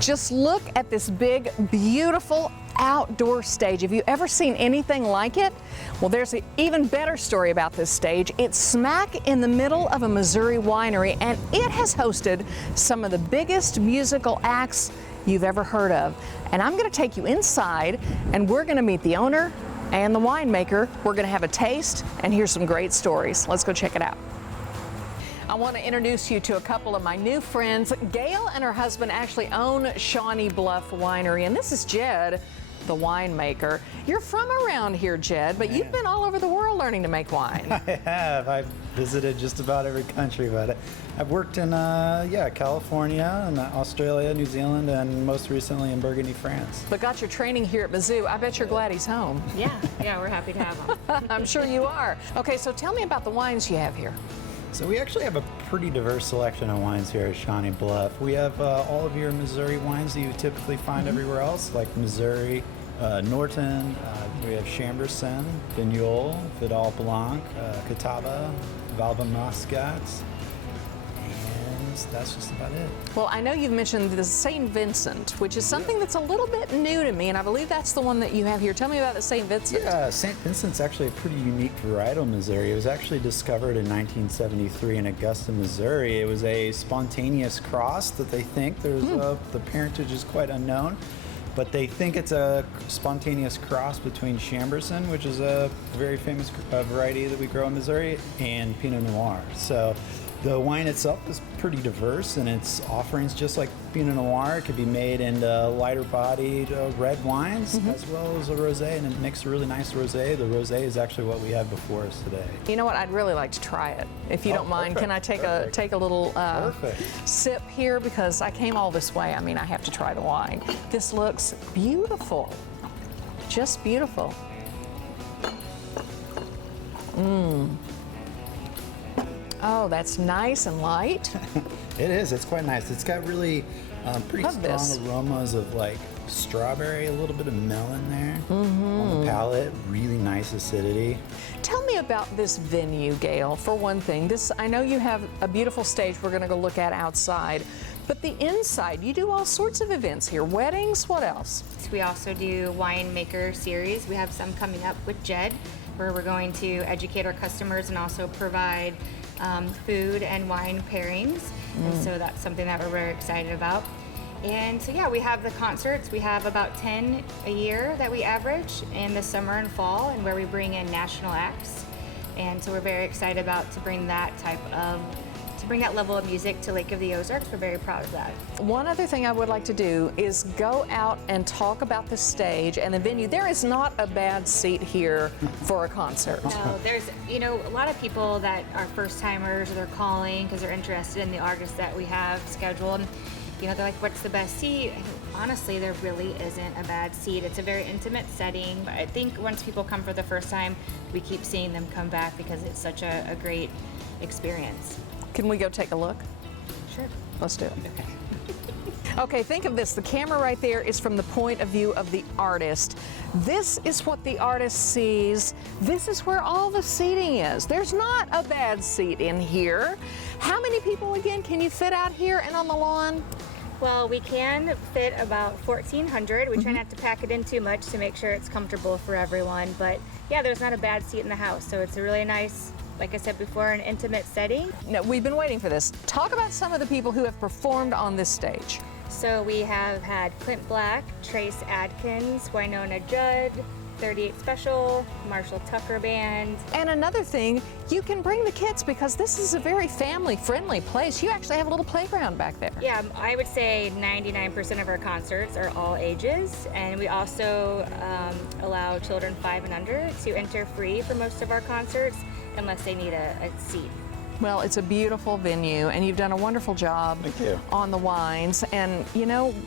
Just look at this big, beautiful outdoor stage. Have you ever seen anything like it? Well, there's an even better story about this stage. It's smack in the middle of a Missouri winery, and it has hosted some of the biggest musical acts you've ever heard of. And I'm going to take you inside, and we're going to meet the owner and the winemaker. We're going to have a taste and hear some great stories. Let's go check it out. I want to introduce you to a couple of my new friends. Gail and her husband actually own Shawnee Bluff Winery, and this is Jed, the winemaker. You're from around here, Jed, but you've been all over the world learning to make wine. I have. I've visited just about every country, but I've worked in California and Australia, New Zealand, and most recently in Burgundy, France. But got your training here at Mizzou. I bet you're glad he's home. Yeah, we're happy to have him. I'm sure you are. Okay, so tell me about the wines you have here. So we actually have a pretty diverse selection of wines here at Shawnee Bluff. We have all of your Missouri wines that you typically find everywhere else, like Missouri, Norton. We have Chambourcin, Vignoles, Vidal Blanc, Catawba, Valva Muscat, and that's just about it. Well, I know you've mentioned the St. Vincent, which is something that's a little bit new to me, and I believe that's the one that you have here. Tell me about the St. Vincent. Yeah, St. Vincent's actually a pretty unique varietal Missouri. It was actually discovered in 1973 in Augusta, Missouri. It was a spontaneous cross that they think the parentage is quite unknown, but they think it's a spontaneous cross between Chambourcin, which is a very famous variety that we grow in Missouri, and Pinot Noir. So the wine itself is pretty diverse in its offerings. Just like Pinot Noir, it could be made into lighter bodied red wines as well as a rosé, and it makes a really nice rosé. The rosé is actually what we have before us today. You know what? I'd really like to try it. If you don't mind, can I take a little sip here? Because I came all this way. I mean, I have to try the wine. This looks beautiful. Just beautiful. Oh, that's nice and light. It is. It's quite nice. It's got really pretty strong aromas of like strawberry, a little bit of melon there on the palate. Really nice acidity. Tell me about this venue, Gail. For one thing, I know you have a beautiful stage we're going to go look at outside, but the inside, you do all sorts of events here. Weddings, what else? We also do winemaker series. We have some coming up with Jed, where we're going to educate our customers and also provide food and wine pairings. And so that's something that we're very excited about. And so yeah, we have the concerts. We have about 10 a year that we average in the summer and fall, and where we bring in national acts. And so we're very excited to bring that level of music to Lake of the Ozarks. We're very proud of that. One other thing I would like to do is go out and talk about the stage and the venue. There is not a bad seat here for a concert. No, there's, a lot of people that are first timers, or they're calling because they're interested in the artists that we have scheduled. They're like, what's the best seat? And honestly, there really isn't a bad seat. It's a very intimate setting, but I think once people come for the first time, we keep seeing them come back because it's such a great experience. Can we go take a look? Sure. Let's do it. Okay. Okay, think of this. The camera right there is from the point of view of the artist. This is what the artist sees. This is where all the seating is. There's not a bad seat in here. How many people, again, can you fit out here and on the lawn? Well, we can fit about 1,400. We try not to pack it in too much to make sure it's comfortable for everyone. But yeah, there's not a bad seat in the house. So it's a really nice, like I said before, an intimate setting. No, we've been waiting for this. Talk about some of the people who have performed on this stage. So we have had Clint Black, Trace Adkins, Winona Judd, 38 Special, Marshall Tucker Band. And another thing, you can bring the kids because this is a very family-friendly place. You actually have a little playground back there. Yeah, I would say 99% of our concerts are all ages, and we also allow children 5 and under to enter free for most of our concerts unless they need a seat. Well, it's a beautiful venue, and you've done a wonderful job on the wines. And,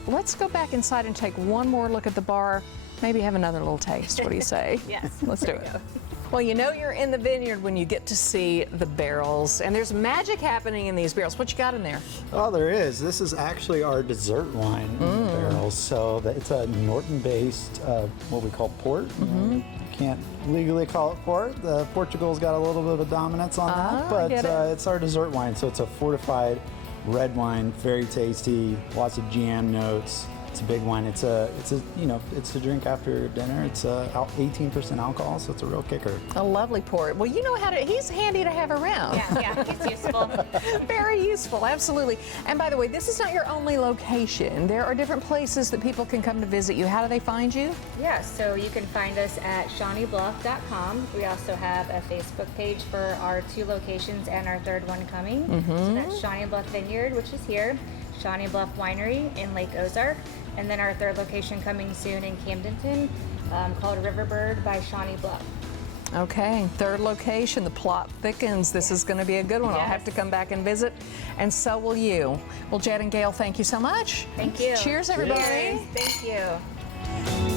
let's go back inside and take one more look at the bar, maybe have another little taste. What do you say? Yes. Let's do it. Well, you know you're in the vineyard when you get to see the barrels, and there's magic happening in these barrels. What you got in there? Oh, there is. This is actually our dessert wine in the barrels. So it's a Norton-based, what we call port. You can't legally call it port. Portugal's got a little bit of a dominance on that, but it's our dessert wine. So it's a fortified red wine, very tasty, lots of jam notes. It's a big one. It's to drink after dinner. It's 18% alcohol, so it's a real kicker. A lovely port. Well, you know how to, he's handy to have around. Yeah, he's useful. Very useful, absolutely. And by the way, this is not your only location. There are different places that people can come to visit you. How do they find you? Yeah, so you can find us at ShawneeBluff.com. We also have a Facebook page for our 2 locations and our 3rd one coming. So that's Shawnee Bluff Vineyard, which is here, Shawnee Bluff Winery in Lake Ozark, and then our 3rd location coming soon in Camdenton, called Riverbird by Shawnee Bluff. Okay, 3rd location, the plot thickens. This is going to be a good one. I'll have to come back and visit, and so will you. Well, Jed and Gail, thank you so much. Thank you. Cheers, everybody. Cheers. Thank you.